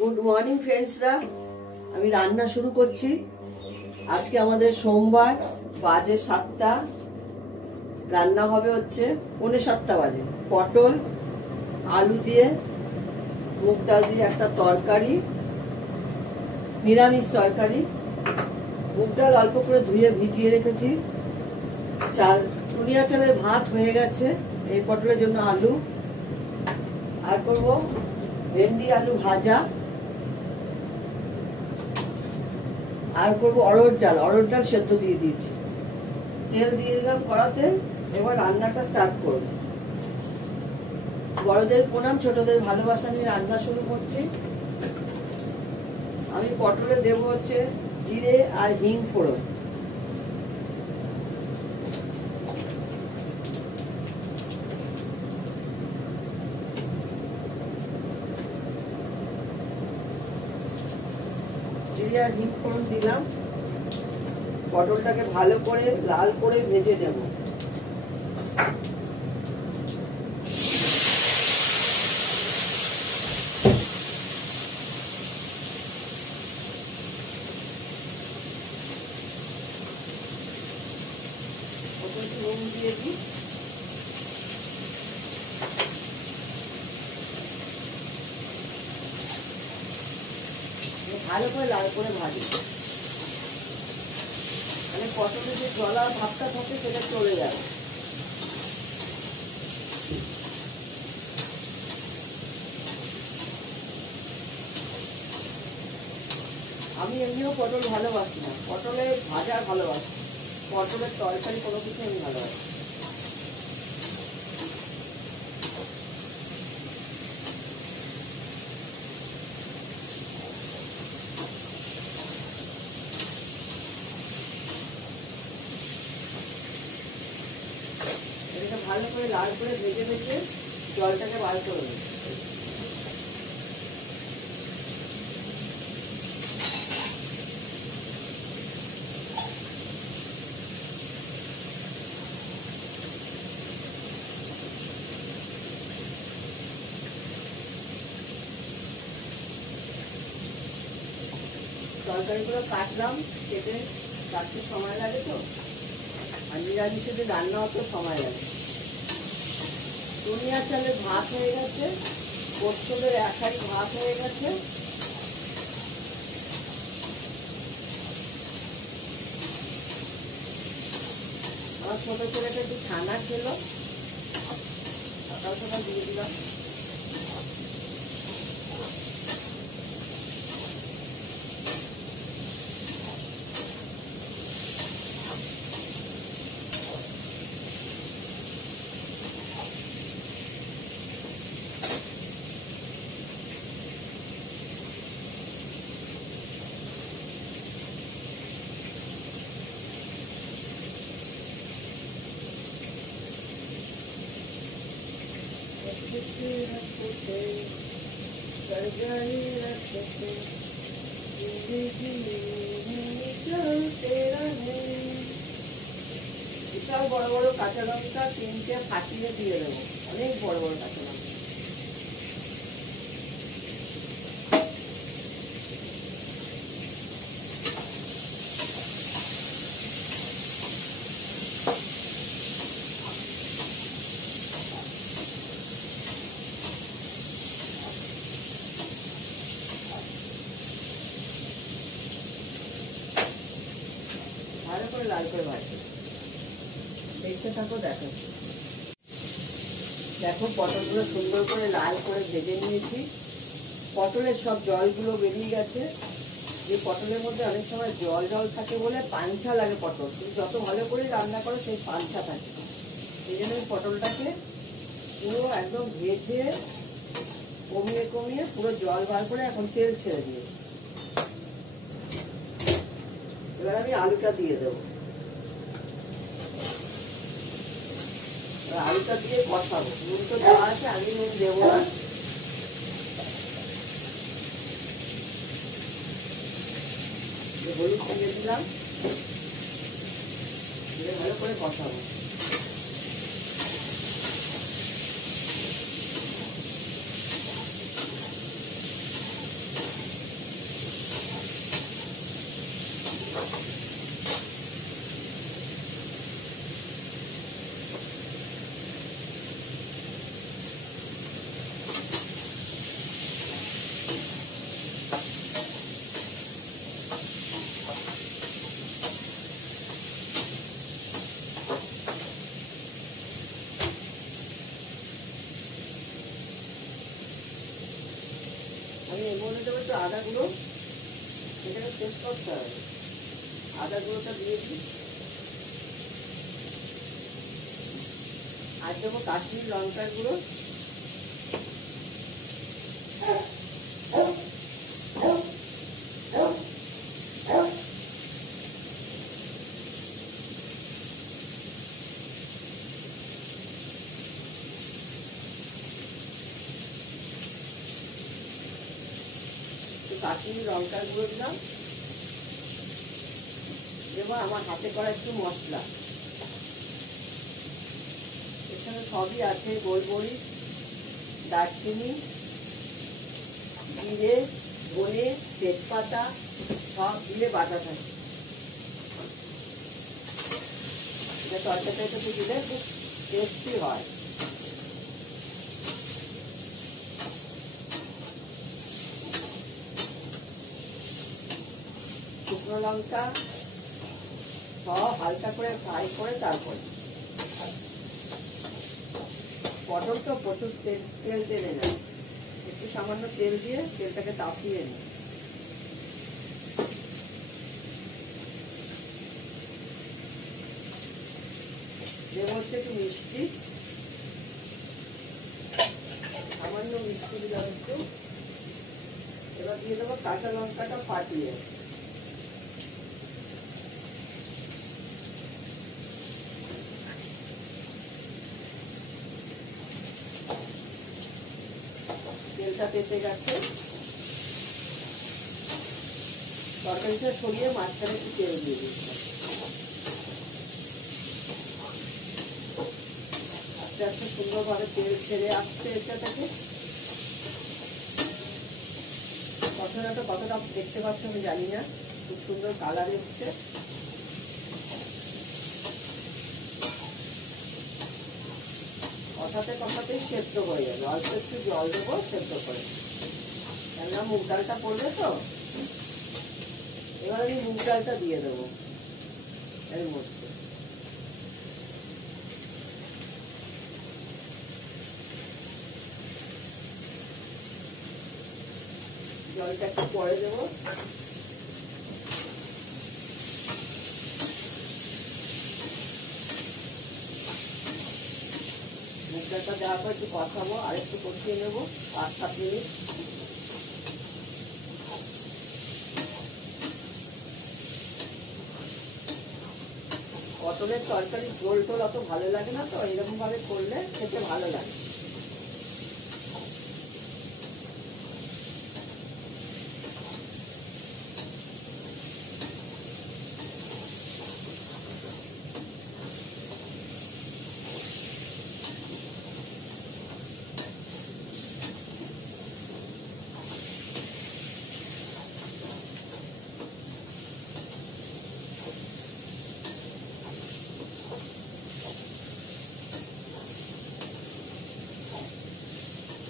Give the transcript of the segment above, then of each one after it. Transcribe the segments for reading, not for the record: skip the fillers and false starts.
Good morning ফ্রেন্ডসরা, আমি রান্না শুরু করছি। আজকে আমাদের সোমবার, বাজে 7টা, রান্না হবে হচ্ছে 7:45 বাজে। পটল আলু দিয়ে মুগ ডাল দিয়ে একটা তরকারি, নিরামিষ তরকারি। মুগ ডাল অল্প করে ধুয়ে ভিজিয়ে রেখেছি। টুনিয়া চালের ভাত হয়ে গেছে। এই পটলের জন্য আলু আর করব ভেন্ডি আলু ভাজা, আর করবো অরহর ডাল সেদ্ধ দিয়ে দিয়েছি। তেল দিয়ে দিলাম কড়াতে। এবার রান্নাটা স্টার্ট করব। বড়দের প্রণাম, ছোটদের ভালোবাসা নিয়ে রান্না শুরু করছি। আমি পটলে দেবো হচ্ছে জিরে আর হিং ফোড়ন। জিরে আর হিং ফোড়ন দিলাম। পটলটাকে ভালো করে লাল করে ভেজে নেব। নুন দিয়ে দিই। ভালো করে লাল করে ভাজি, মানে পটলের যে জলা ভাবটা থাকে সেটা চলে যাবে। আমি এমনিও পটল ভালোবাসি না, পটলের ভাজা ভালোবাসি, পটলের তরকারি কোনো কিছু আমি ভালোবাসি। এটাকে ভালো করে লাল করে ভেজে ভেজে জলটাকে বার করে নেব। তরকারিগুলো কাটলাম, কেটে কাটতে সময় লাগে তো, আর নিরামিষে যে রান্না হতো সময় লাগে। টুনিয়া চালের ভাত হয়ে গেছে, পোস্তদের এক হাঁড়ি ভাত হয়ে গেছে। আমার ছোট ছেলেটা একটু ছানা খেলো, সকাল সকাল দিয়ে দিলাম। বিশাল বড় বড় কাঁচা লঙ্কা 3টে ফাটিয়ে দিয়ে দেবো, অনেক বড় বড় কাঁচা লঙ্কা। ভালো করে লাল করে ভাজবে, দেখতে থাকো। দেখো পটলগুলো সুন্দর করে লাল করে ভেজে নিয়েছি। পটলের সব জলগুলো বেরিয়ে গেছে। যে পটলের মধ্যে অনেক সময় জল জল থাকে বলে পাঞ্ছা লাগে পটল, তুমি যত ভালো করে রান্না করো সেই পাঞ্ছা থাকে। সেই জন্য পটলটাকে পুরো একদম ভেজে কমিয়ে কমিয়ে পুরো জল বার করে এখন তেল ছেড়ে দিয়ে, এবার আমি আলুটা দিয়ে দেবো। আলুটা দিয়ে কষাবো। নুন তো দেওয়া আছে, আমি নুন দেবো না। হলুদ দিয়ে দিলাম, ভালো করে কষাবো। আমি এর মধ্যে দেবো একটু আদা গুঁড়ো, এটাকে টেস্ট করতে হবে। আদা গুঁড়োটা দিয়ে দিই। আর দেবো কাশ্মীর লঙ্কার গুঁড়ো, কাশ্মীরি লঙ্কার গুঁড়ো দিলাম। দেবো আমার হাতে করা একটু মশলা, এর সঙ্গে সবই আছে, গোলমরিচ, দারচিনি, জিরে, ধনে, তেজপাতা সব দিয়ে বাটা থাকে। এটা তরকারিটা একটু দিলে খুব টেস্টি হয়। শুকনো লঙ্কা সব হালকা করে ফ্রাই করে তারপরে পটল তো প্রচুর তেল টেনে নেয়, একটু সামান্য তেল দিয়ে তেলটাকে তাপিয়ে নিই। দেবো হচ্ছে একটু মিষ্টি, সামান্য মিষ্টি দিলাম একটু। এবার দিয়ে দেবো কাঁচা লঙ্কাটা ফাটিয়ে। তেলটা তেতে গেছে, তরকারিটা ছড়িয়ে মাঝখানে একটু তেল দিয়ে দিচ্ছি। আস্তে আস্তে সুন্দরভাবে তেল ছেড়ে আসছে এটা থেকে। মশলাটা কতটা দেখতে পাচ্ছ আমি জানি না, খুব সুন্দর কালার এসছে। কষাতেই সেদ্ধ হয়ে যাবে, অল্প একটু জল দেবো সেদ্ধ করে, কেননা মুগ ডালটা পড়বে তো। এবার আমি মুগ ডালটা দিয়ে দেবো এর মধ্যে। জলটা একটু পরে দেবো। মুগ ডালটা দেওয়ার পর একটু কষাবো, আর একটু কষিয়ে নেবো 5-7 মিনিট। পটলের তরকারি ঝোল টোল অত ভালো লাগে না, তো এরকম ভাবে করলে খেতে ভালো লাগে।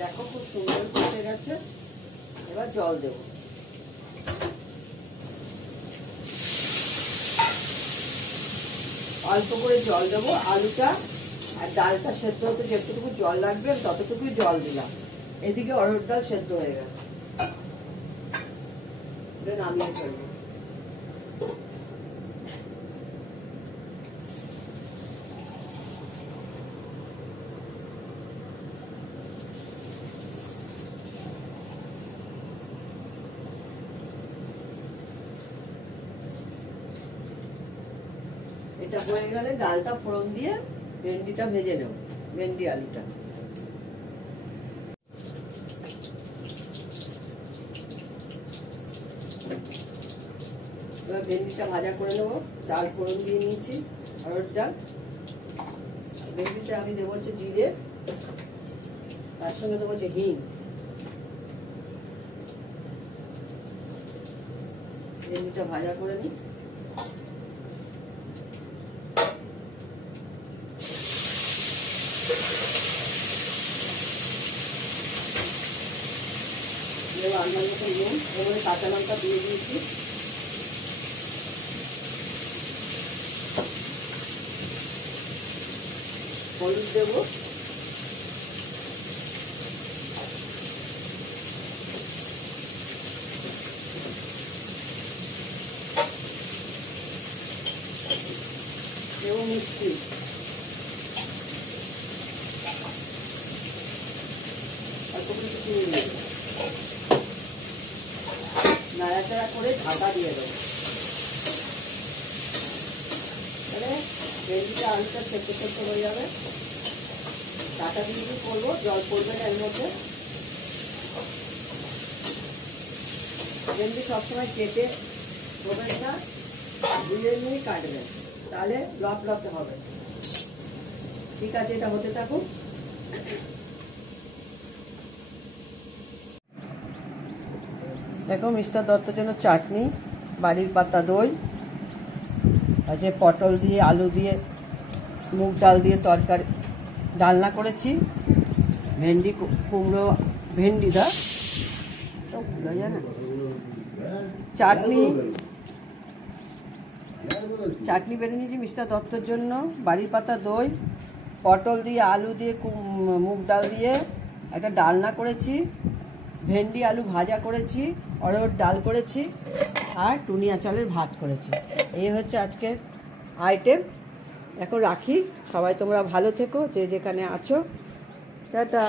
দেখো খুব সুন্দর ফুটে গেছে। এবার জল দেব। অল্প করে জল দেবো, আলুটা আর ডালটা সেদ্ধ হতে যেটুকু জল লাগবে ততটুকুই জল দিলাম। এদিকে অরহর ডাল সেদ্ধ হয়ে গেছে, নামিয়ে ফেলবো। এটা হয়ে গেলে ডালটা ফোড়ন দিয়ে ভেন্ডিটা ভেজে নেব, ভেন্ডি আলুটা। এবার ভেন্ডিটা ভাজা করে নেবো, ডাল ফোড়ন দিয়ে নিয়েছি, অরহর ডাল। ভেন্ডিতে আমি দেবো হচ্ছে জিরে, তার সঙ্গে দেবো হচ্ছে হিং। ভেন্ডিটা ভাজা করে নিই। আন্দাজ মতো নুন, এবারে কাঁচা লঙ্কা দিয়ে দিয়েছি। হলুদ দেবো, করে কিছু নাড়াচাড়া করে ঢাকা দিয়ে দেবো। তাহলে ভেন্ডিটা আলুটা সেদ্ধ সেদ্ধ হয়ে যাবে। কাটা দিয়ে করবো, জল পড়বে না এর মধ্যে। ভেন্ডি সবসময় কেটে দেবেন না, ধুয়ে নিয়ে কাটবেন, তাহলে লপ লপে হবে। ঠিক আছে, এটা হতে থাকুক। দেখো মিস্টার দত্তর জন্য চাটনি, বাড়ির পাতা দই আছে, পটল দিয়ে আলু দিয়ে মুগ ডাল দিয়ে তরকারি ডালনা করেছি, ভেন্ডি কুমড়ো ভেন্ডি দা ভুলা যায় না, চাটনি চাটনি বেড়ে নিয়েছি মিস্টার দত্তর জন্য, বাড়ির পাতা দই, পটল দিয়ে আলু দিয়ে মুগ ডাল দিয়ে একটা ডালনা করেছি, ভেন্ডি আলু ভাজা করেছি, অড়হর ডাল করেছি, আর টুনিয়া চালের ভাত করেছি। এই হচ্ছে আজকের আইটেম। এখন রাখি, সবাই তোমরা ভালো থেকো, যে যেখানে আছো। টাটা।